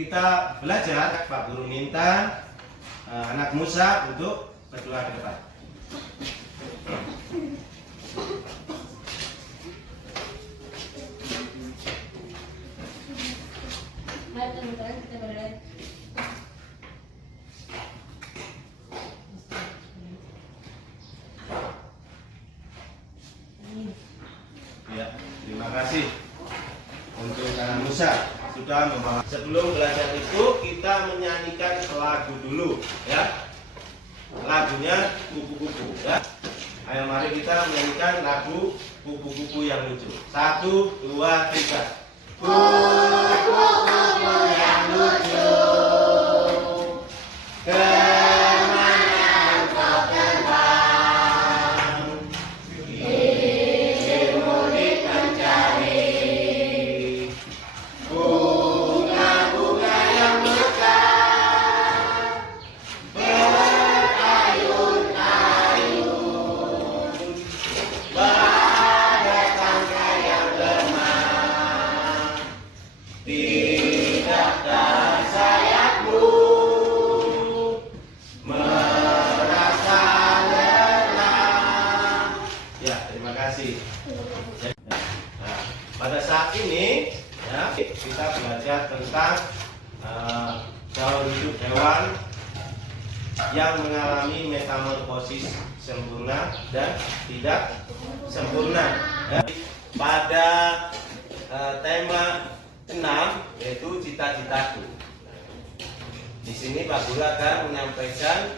kita belajar, Pak Guru minta anak Musa untuk berdoa ke depan. Mari teman-teman kita berdoa. Ya, terima kasih untuk anak Musa sudah membawa. Sebelum belajar itu kita menyanyikan lagu dulu, ya. Lagunya kupu-kupu, ya. Ayo mari kita menyanyikan lagu kupu-kupu yang lucu. 1, 2, 3. Kupu-kupu yang lucu, kemana engkau terbang? Dirimu mencari bunga-bunga yang mekar, berayun-ayun, pada tangkai yang lemah. Tidak ada sayapmu, merasa lelah. Ya, terima kasih. Nah, pada saat ini ya, kita belajar tentang daur hidup hewan yang mengalami metamorfosis sempurna dan tidak sempurna. Ya. Pada tema 6 yaitu cita-citaku. Di sini Pak Guru akan menyampaikan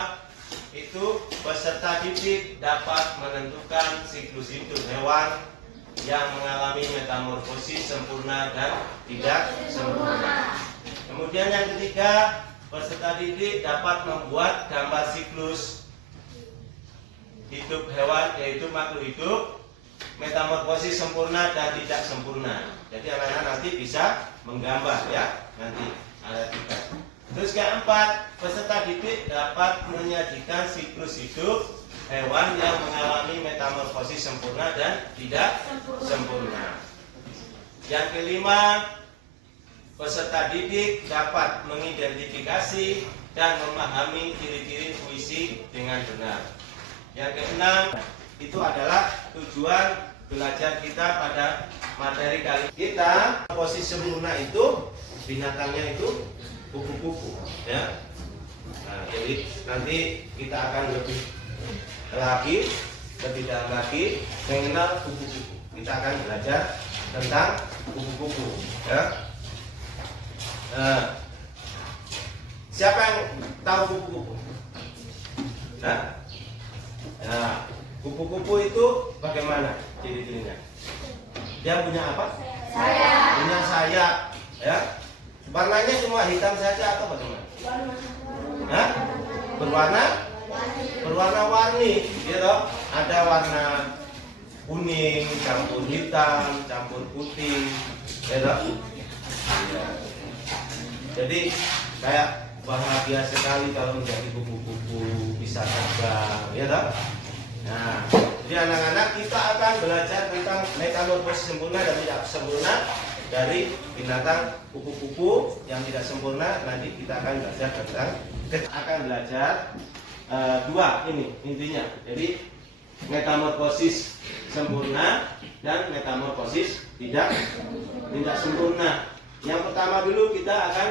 itu peserta didik dapat menentukan siklus hidup hewan yang mengalami metamorfosis sempurna dan tidak sempurna. Kemudian yang ketiga, peserta didik dapat membuat gambar siklus hidup hewan yaitu makhluk hidup metamorfosis sempurna dan tidak sempurna. Jadi anak-anak nanti bisa menggambar ya, nanti ada 3. Terus keempat, peserta didik dapat menyajikan siklus hidup hewan yang mengalami metamorfosis sempurna dan tidak sempurna. Yang kelima, peserta didik dapat mengidentifikasi dan memahami ciri-ciri puisi dengan benar. Yang keenam, itu adalah tujuan belajar kita pada materi kali kita. Posisi sempurna itu binatangnya itu kupu-kupu, ya. Nah, jadi nanti kita akan lebih dalam lagi mengenal kupu-kupu. Kita akan belajar tentang kupu-kupu, ya. Siapa yang tahu kupu-kupu? Nah, kupu-kupu itu bagaimana ciri-cirinya? Dia punya apa? Sayap. Punya sayap, ya. Warnanya cuma hitam saja atau bagaimana? Hah? Berwarna-warni, gitu. Ada warna kuning, campur hitam, campur putih, gitu. Ya. Jadi kayak bahagia sekali kalau menjadi kupu-kupu bisa terbang, ya toh? Nah, jadi anak-anak kita akan belajar tentang metamorfosis sempurna dan tidak sempurna dari binatang kupu-kupu yang tidak sempurna. Nanti kita akan belajar tentang dua ini intinya. Jadi metamorfosis sempurna dan metamorfosis tidak sempurna. Yang pertama dulu kita akan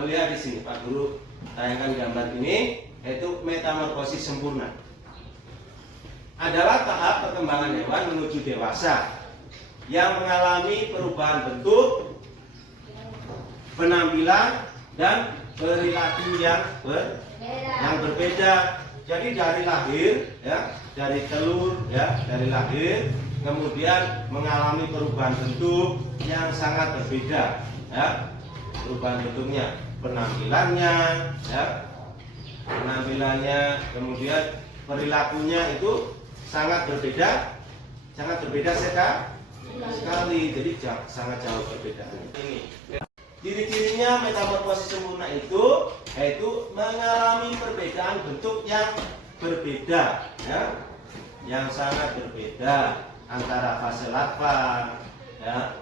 melihat di sini, Pak Guru tayangkan gambar ini, yaitu metamorfosis sempurna. Adalah tahap perkembangan hewan menuju dewasa yang mengalami perubahan bentuk, penampilan, dan perilaku yang berbeda. Jadi dari lahir, ya, dari telur, ya, dari lahir, kemudian mengalami perubahan bentuk yang sangat berbeda, ya. Perubahan bentuknya, penampilannya, kemudian perilakunya itu sangat berbeda sekali. Jadi sangat jauh perbedaan. Ini ciri-cirinya metamorfosis sempurna itu yaitu mengalami perbedaan bentuk yang berbeda, ya, yang sangat berbeda antara fase larva, ya,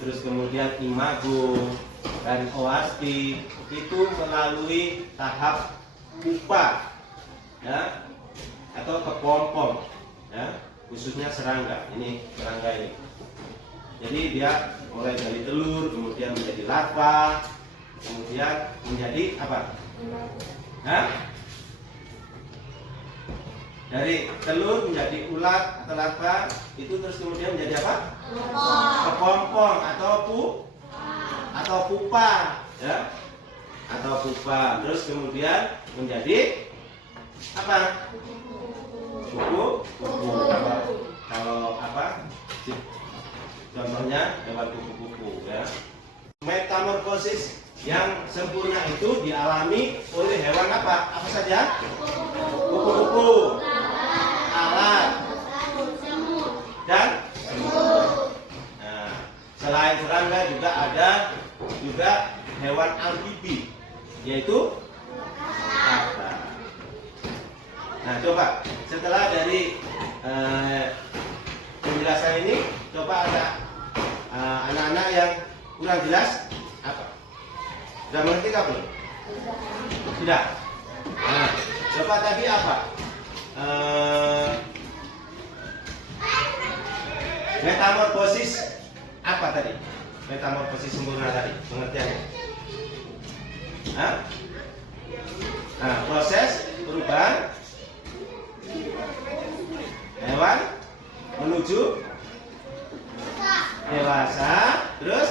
terus kemudian imago, dan oasti itu melalui tahap pupa, ya, atau kepompong, ya, khususnya serangga. Ini serangga ini. Jadi dia mulai dari telur, kemudian menjadi larva, kemudian menjadi apa? Hah? Dari telur menjadi ulat atau larva, itu terus kemudian menjadi apa? Kepompong atau pupa, ya, atau pupa. Terus kemudian menjadi apa? Kupu-kupu. Kalau apa? Contohnya hewan kupu-kupu, ya. Metamorfosis yang sempurna itu dialami oleh hewan apa? Apa saja? Kupu-kupu, lalat, dan semut. Nah, selain serangga juga ada hewan amfibi, yaitu kata. Nah, coba setelah dari penjelasan ini, coba ada anak-anak yang kurang jelas apa? Sudah mengerti kah belum? Sudah. Nah, coba tadi apa? Metamorfosis apa tadi? Metamorfosis sempurna tadi, pengertiannya? Hah? Nah, proses perubahan hewan menuju dewasa, terus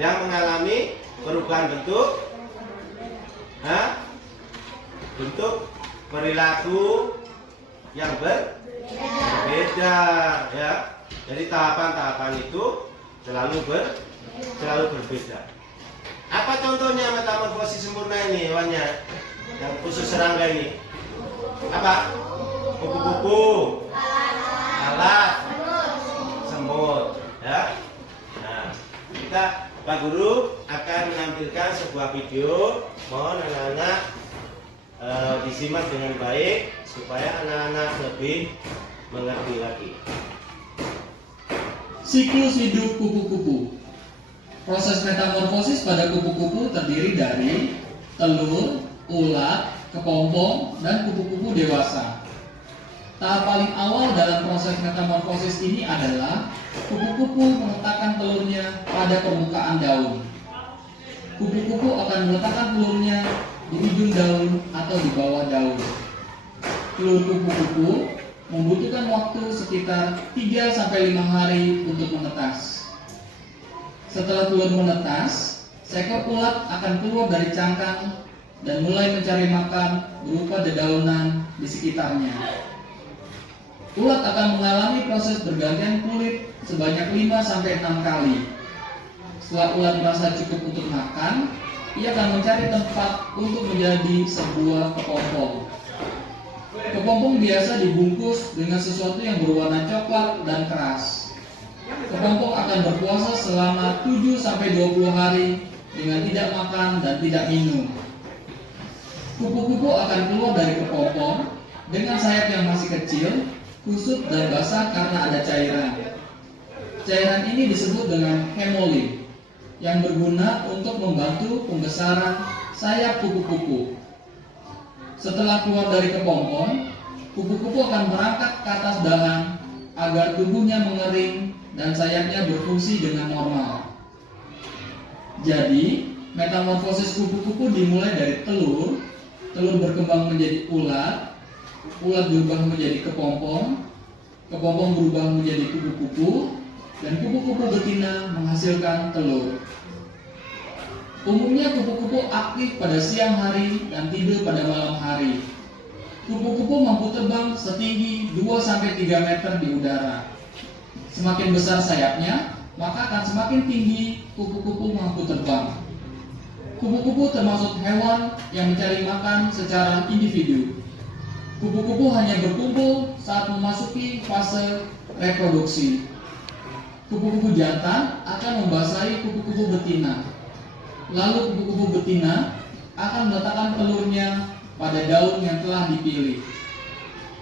yang mengalami perubahan bentuk, bentuk perilaku yang berbeda, ya. Jadi tahapan-tahapan itu selalu berbeda. Apa contohnya metamorfosis sempurna ini hewannya? Yang khusus serangga ini? Apa? Kupu-kupu, lalat, semut, ya. Nah, Pak Guru akan menampilkan sebuah video. Mohon anak-anak disimak dengan baik supaya anak-anak lebih mengerti lagi. Siklus hidup kupu-kupu. Proses metamorfosis pada kupu-kupu terdiri dari telur, ulat, kepompong, dan kupu-kupu dewasa. Tahap paling awal dalam proses metamorfosis ini adalah kupu-kupu meletakkan telurnya pada permukaan daun. Kupu-kupu akan meletakkan telurnya di ujung daun atau di bawah daun. Telur kupu-kupu membutuhkan waktu sekitar 3-5 hari untuk menetas. Setelah telur menetas, seekor ulat akan keluar dari cangkang dan mulai mencari makan berupa dedaunan di sekitarnya. Ulat akan mengalami proses bergantian kulit sebanyak 5-6 kali. Setelah ulat merasa cukup untuk makan, ia akan mencari tempat untuk menjadi sebuah kepompong. Kepompong biasa dibungkus dengan sesuatu yang berwarna coklat dan keras. Kepompong akan berpuasa selama 7-20 hari dengan tidak makan dan tidak minum. Kupu-kupu akan keluar dari kepompong dengan sayap yang masih kecil, kusut dan basah karena ada cairan. Cairan ini disebut dengan hemolim, yang berguna untuk membantu pembesaran sayap kupu-kupu. Setelah keluar dari kepompong, kupu-kupu akan berangkat ke atas dahan agar tubuhnya mengering dan sayapnya berfungsi dengan normal. Jadi, metamorfosis kupu-kupu dimulai dari telur, telur berkembang menjadi ulat, ulat berubah menjadi kepompong, kepompong berubah menjadi kupu-kupu, dan kupu-kupu betina menghasilkan telur. Umumnya kupu-kupu aktif pada siang hari dan tidur pada malam hari. Kupu-kupu mampu terbang setinggi 2-3 meter di udara. Semakin besar sayapnya, maka akan semakin tinggi kupu-kupu mampu terbang. Kupu-kupu termasuk hewan yang mencari makan secara individu. Kupu-kupu hanya berkumpul saat memasuki fase reproduksi. Kupu-kupu jantan akan membasahi kupu-kupu betina. Lalu kupu-kupu betina akan meletakkan telurnya pada daun yang telah dipilih.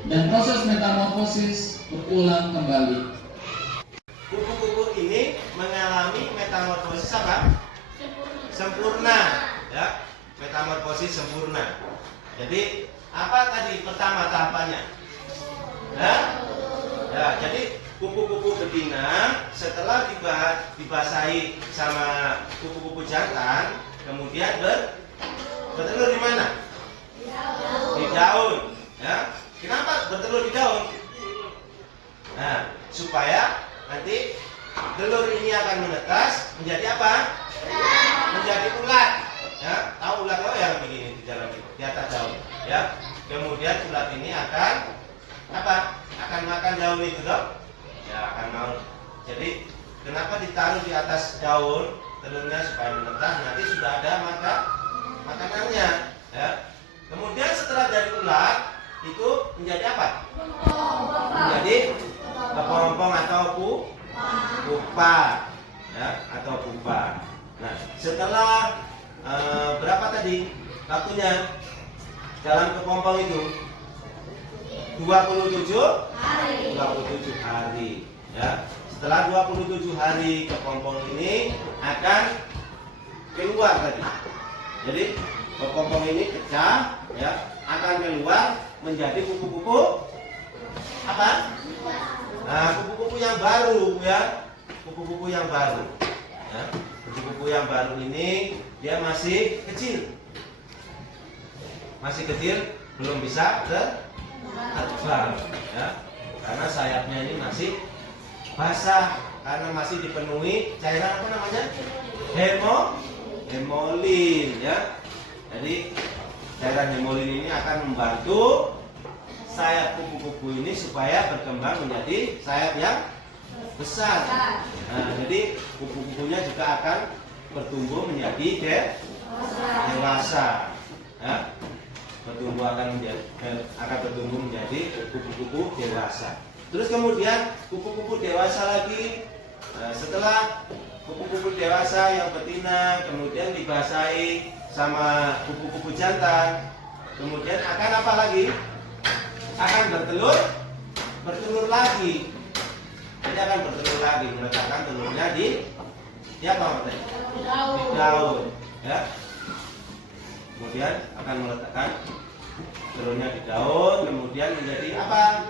Dan proses metamorfosis berulang kembali. Kupu-kupu ini mengalami metamorfosis apa? Sempurna, ya. Metamorfosis sempurna. Jadi apa tadi pertama tahapannya? Ya, jadi kupu-kupu betina setelah dibasahi sama kupu-kupu jantan, kemudian bertelur di mana? Di daun. Ya. Kenapa bertelur di daun? Nah, supaya nanti telur ini akan menetas menjadi apa? Menjadi ulat. Ya, tahu ulat yang begini di dalam di atas daun. Ya, kemudian ulat ini akan apa? Akan makan daun itu dong. Ya, akan mau. Jadi kenapa ditaruh di atas daun telurnya supaya menetas? Nanti sudah ada makanannya. Ya. Kemudian setelah dari ulat itu menjadi apa? Menjadi kepompong atau pupa, ya, atau pupa. Nah, setelah berapa tadi waktunya dalam kepompong itu? 27 hari. Ya. Setelah 27 hari kepompong ini akan keluar tadi. Jadi kepompong ini pecah, ya, akan keluar menjadi kupu-kupu apa? Nah, kupu-kupu yang baru, ya. Kupu-kupu yang baru. Ya. Kupu-kupu yang baru ini dia masih kecil. Masih kecil, belum bisa terbang, ya. Karena sayapnya ini masih basah, karena masih dipenuhi cairan apa namanya? Hemolin, ya. Jadi cairan hemolin ini akan membantu sayap kupu-kupu ini supaya berkembang menjadi sayap yang besar. Nah, jadi kupu-kupunya juga akan bertumbuh menjadi dewasa. Ya. Akan bertumbuh menjadi kupu-kupu dewasa. Terus kemudian kupu-kupu dewasa lagi. Nah, setelah kupu-kupu dewasa yang betina kemudian dibasahi sama kupu-kupu jantan, kemudian akan apa lagi? Akan bertelur lagi. Jadi akan bertelur lagi, meletakkan telurnya di apa? Di daun. Ya. Kemudian akan meletakkan telurnya di daun, kemudian menjadi apa?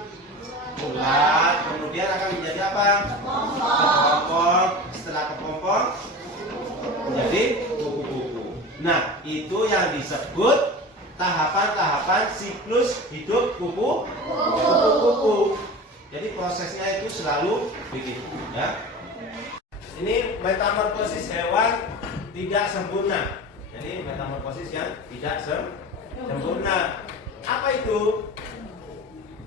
Ulat. Kemudian akan menjadi apa? Kepompong. Setelah kepompong menjadi kupu-kupu. Nah, itu yang disebut tahapan-tahapan siklus hidup kupu-kupu. Jadi prosesnya itu selalu begitu, ya. Ini metamorfosis hewan tidak sempurna. Jadi metamorfosis yang tidak sempurna. Apa itu?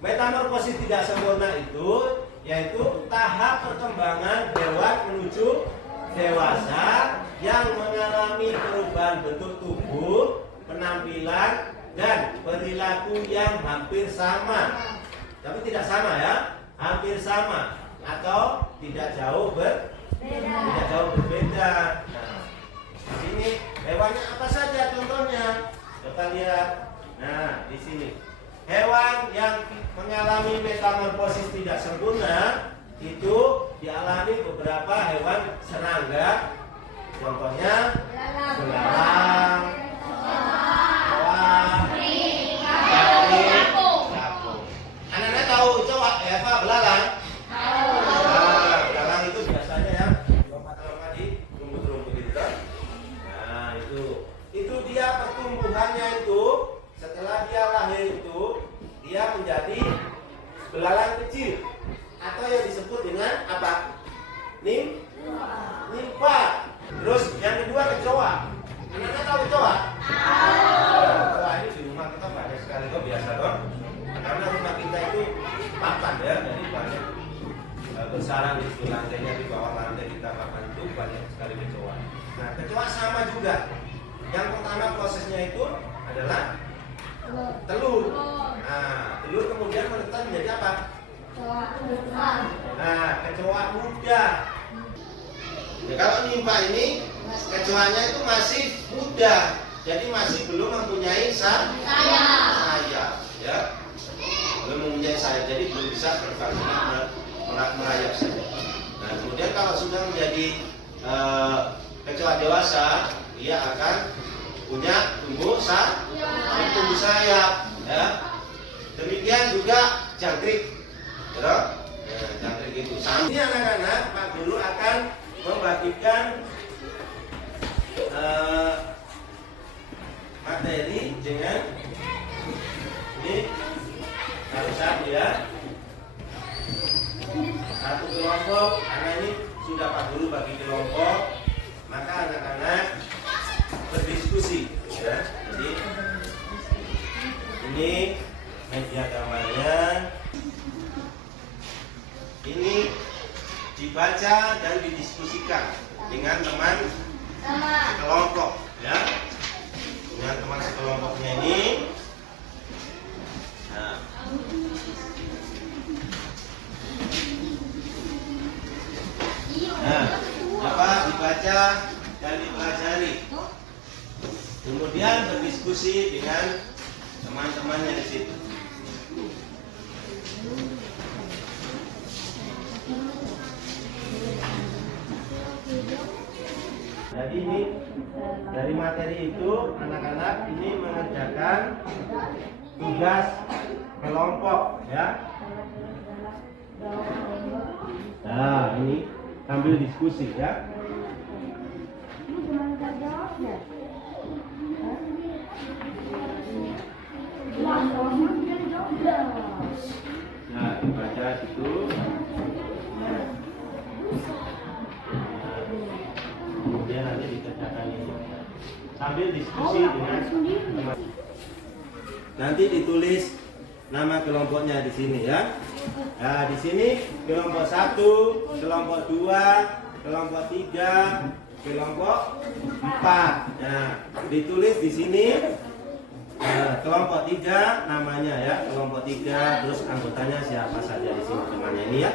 Metamorfosis tidak sempurna itu yaitu tahap perkembangan hewan menuju dewasa yang mengalami perubahan bentuk tubuh, penampilan, dan perilaku yang hampir sama. Tapi tidak sama, ya, hampir sama atau tidak jauh berbeda. Nah, di sini hewannya apa saja contohnya? Kita lihat. Nah, di sini hewan yang mengalami metamorfosis tidak sempurna itu dialami beberapa hewan serangga. Contohnya belalang, capung. Anak-anak tahu coba apa belalang? Nah, belalang itu biasanya ya lompat-lompat di rumput-rumput itu. Nah, itu dia pertumbuhannya itu. Setelah dia lahir itu dia menjadi belalang kecil atau yang disebut dengan apa? Nimpa. Terus yang kedua kecoa. Anak-anak tahu kecoa? Kecoa ini di rumah kita banyak sekali kok, biasa dong. Karena rumah kita itu papan, ya, jadi banyak bersarang di lantainya, di bawah lantai kita papan itu banyak sekali kecoa. Nah, kecoa sama juga. Yang pertama prosesnya itu adalah telur. Nah, telur kemudian menetas menjadi apa? Nah, kecoa muda. Ya, kalau nimpa ini kecoanya itu masih muda, jadi masih belum mempunyai sayap, ya, belum mempunyai sayap, jadi belum bisa terbang merayap saja. Nah, kemudian kalau sudah menjadi kecoa dewasa dia akan punya tumbuh sayap, ya. Demikian juga jangkrik, ya. Nah, jangkrik itu. Ini anak-anak, Pak Guru akan membagikan materi dengan ini harusnya ya satu kelompok, karena ini sudah Pak Guru bagi kelompok, maka anak-anak berdiskusi, ya. Jadi ini media gambarnya, ini dibaca dan didiskusikan dengan teman kelompok, ya, dengan teman sekelompoknya ini. Nah, dapat dibaca dan dipelajari. Kemudian berdiskusi dengan teman-temannya di situ. Jadi ini dari materi itu anak-anak ini mengerjakan tugas kelompok, ya. Nah, ini sambil diskusi, ya. Nah, dibaca situ. Kemudian nanti dikerjakan ini sambil diskusi dengan teman. Nanti ditulis nama kelompoknya di sini, ya. Nah, di sini kelompok 1, kelompok 2, kelompok 3, kelompok 4. Nah, ditulis di sini kelompok 3 namanya, ya. Kelompok 3, terus anggotanya siapa saja di sini temannya ini, ya.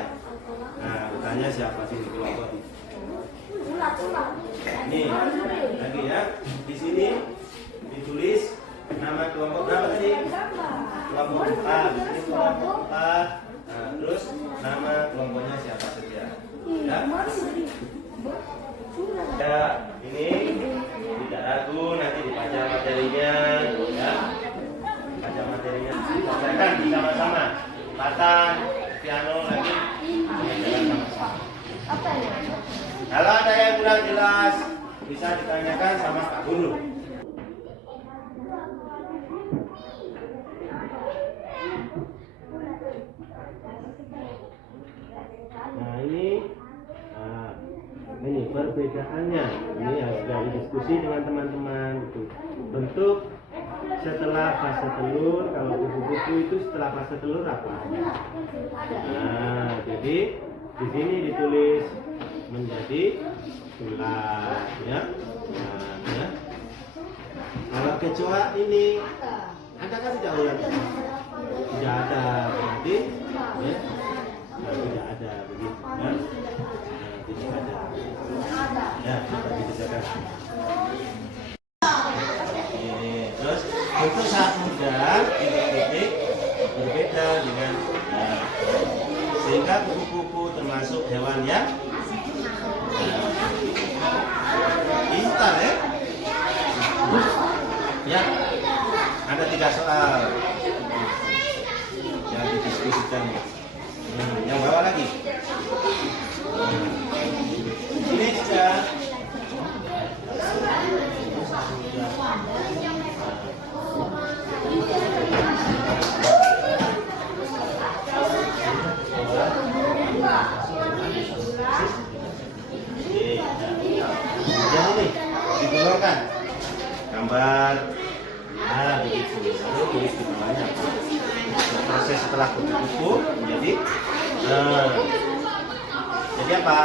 Nah, anggotanya siapa sini kelompok 3. Nih, lagi, ya. Di sini ditulis nama kelompok berapa tadi? Kelompok 4. Di sini kelompok 4. Nah, terus nama kelompoknya siapa saja, ya. Ya, ini tidak ragu, nanti dibaca materinya, ya. Baca materinya, selesaikan bersama-sama. Patan, piano lagi, selesaikan sama-sama. Kalau ada yang kurang jelas, bisa ditanyakan sama Pak Guru. Nah, ini perbedaannya. Ini harus dari diskusi dengan teman-teman. Bentuk setelah fase telur, kalau kupu-kupu itu setelah fase telur apa? Nah, jadi di sini ditulis menjadi ulat, ya. Nah, ya. Kalau kecoa ini, ada kan tidak ulat? Tidak ada, berarti, ya. Nah, tidak ada begitu, ya. Nah, tidak ada. Ya, kita dikerjakan. Ini, terus untuk saat muda titik-titik berbeda dengan sehingga kupu-kupu termasuk hewan yang instan, ya. Ya, ada 3 soal yang didiskusikan. Yang bawah lagi. Ini sudah. Yang ini digolongkan gambar, nah begitu, lalu tulis di bawahnya proses setelah kupu-kupu menjadi jadi apa?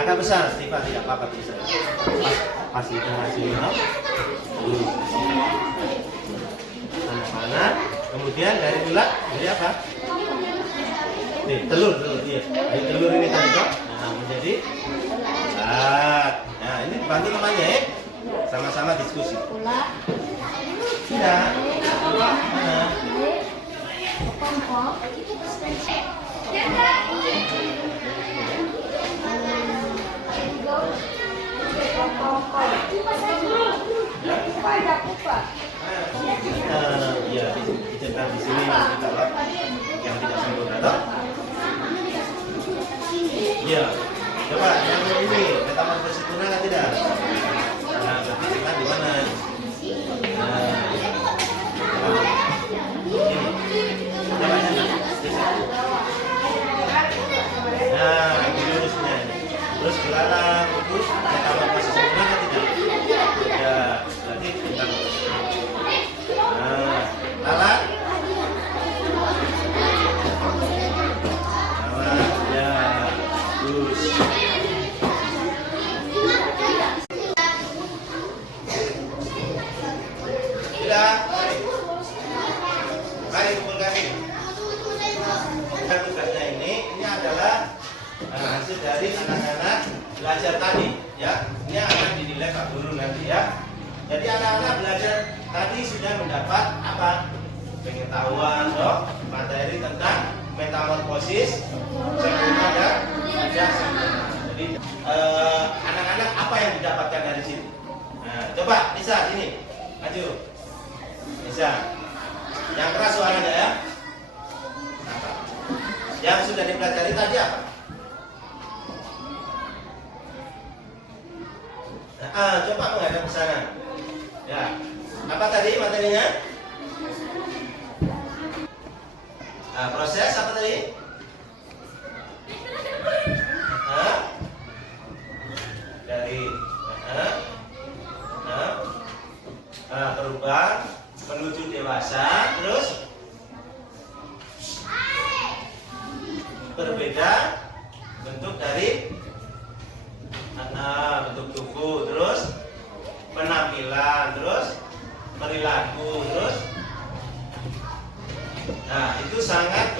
Agak besar, tidak apa-apa bisa. Pas itu hasilnya, mana? Kemudian dari ulat jadi apa? Nih, telur dia. Dari telur ini tadi kok, nah menjadi ulat. Nah, ini bantu temannya, ya. Sama-sama diskusi. Tidak. Mana? Ya, dicetak di sini nanti kalau yang tidak sempurna, toh? Iya. Coba yang ini metamorfosis sempurna kan tidak? Nah, berarti cetak di mana? Nah, ini. Coba sana. Nah, ini lurusnya. Terus belalang terus metamorfosis sempurna kan tidak? Ya, berarti cetak. Nah, lalat. Lalat, ya. Terus. Sudah. Mari kumpul kami. Tugasnya ini adalah hasil dari anak-anak belajar tadi, ya. Ini akan dinilai Pak Guru nanti, ya. Jadi anak-anak belajar tadi sudah mendapat apa? Pengetahuan, materi tentang metamorfosis sempurna dan tidak sempurna. Jadi anak-anak apa yang didapatkan dari sini? Nah, coba Nisa sini, maju. Nisa, yang keras suaranya ya. Yang sudah dipelajari tadi apa? Nah, coba menghadap ke sana. Ya, apa tadi materinya? Nah, proses apa tadi? Dari perubahan menuju dewasa, terus berbeda bentuk dari bentuk tubuh, terus penampilan, terus perilaku, terus itu sangat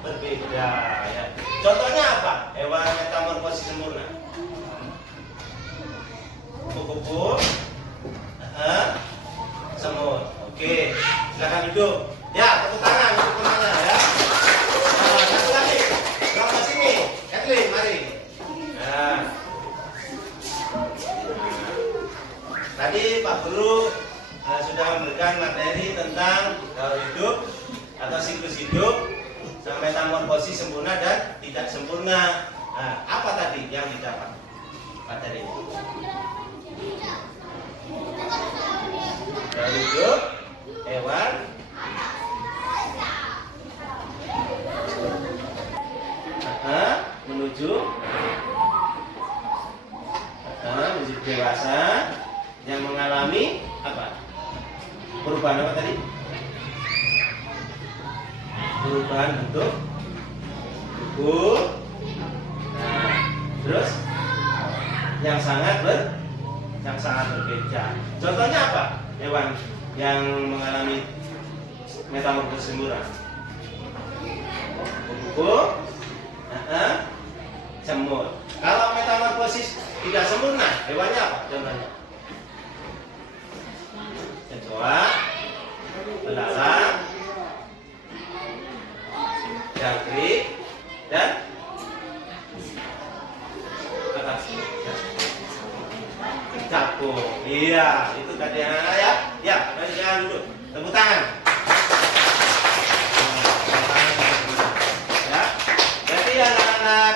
berbeda, ya. Contohnya apa? Hewan metamorfosis sempurna. Kupu-kupu, semut. Oke, silakan duduk. Ya, tepuk tangan untuk temannya, ya. Nah, satu lagi, belok ke sini. Kathleen, mari. Nah, tadi Pak Guru sudah memberikan materi tentang daur hidup atau siklus hidup, metamorfosis sempurna dan tidak sempurna. Nah, apa tadi yang didapat materi? Daur hidup hewan menuju dewasa yang mengalami apa? Perubahan apa tadi? Perubahan bentuk tubuh. Nah, terus yang sangat berbeda. Contohnya apa? Hewan yang mengalami metamorfosis sempurna. Kupu-kupu, semut. Kalau metamorfosis tidak sempurna, hewannya apa? Contohnya kecoa, belalang, jangkrik, dan apa? Capung. Iya, itu tadi anak-anak ya. Ya, mari jangan dulu. Tepuk tangan. Ya. Jadi anak-anak,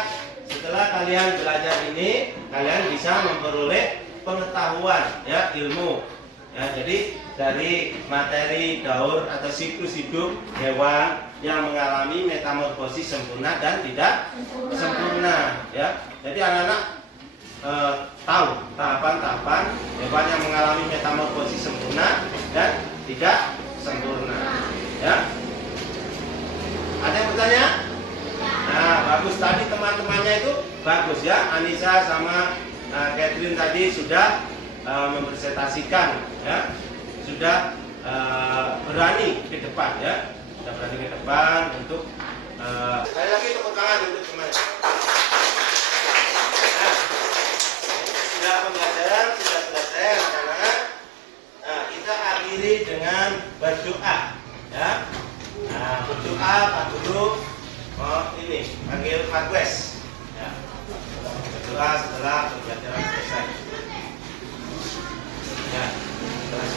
setelah kalian belajar ini, kalian bisa memperoleh pengetahuan, ya, ilmu. Ya, jadi dari materi daur atau siklus hidup hewan yang mengalami metamorfosis sempurna dan tidak sempurna, ya. Jadi anak-anak tahu tahapan-tahapan hewan yang mengalami metamorfosis sempurna dan tidak sempurna, ya. Ada yang bertanya? Nah, bagus, tadi teman-temannya itu bagus, ya. Anissa sama Kathleen tadi sudah mempresentasikan, ya, sudah berani ke depan, ya, sudah berani ke depan untuk sekali lagi tepuk tangan untuk semuanya. Nah, sudah pembelajaran sudah selesai, anak-anak. Nah, kita akhiri dengan berdoa, ya. Nah, berdoa Pak Guru Oh ini, panggil Pak Wes. Ya. Berdoa setelah pembelajaran selesai. Ya, terus.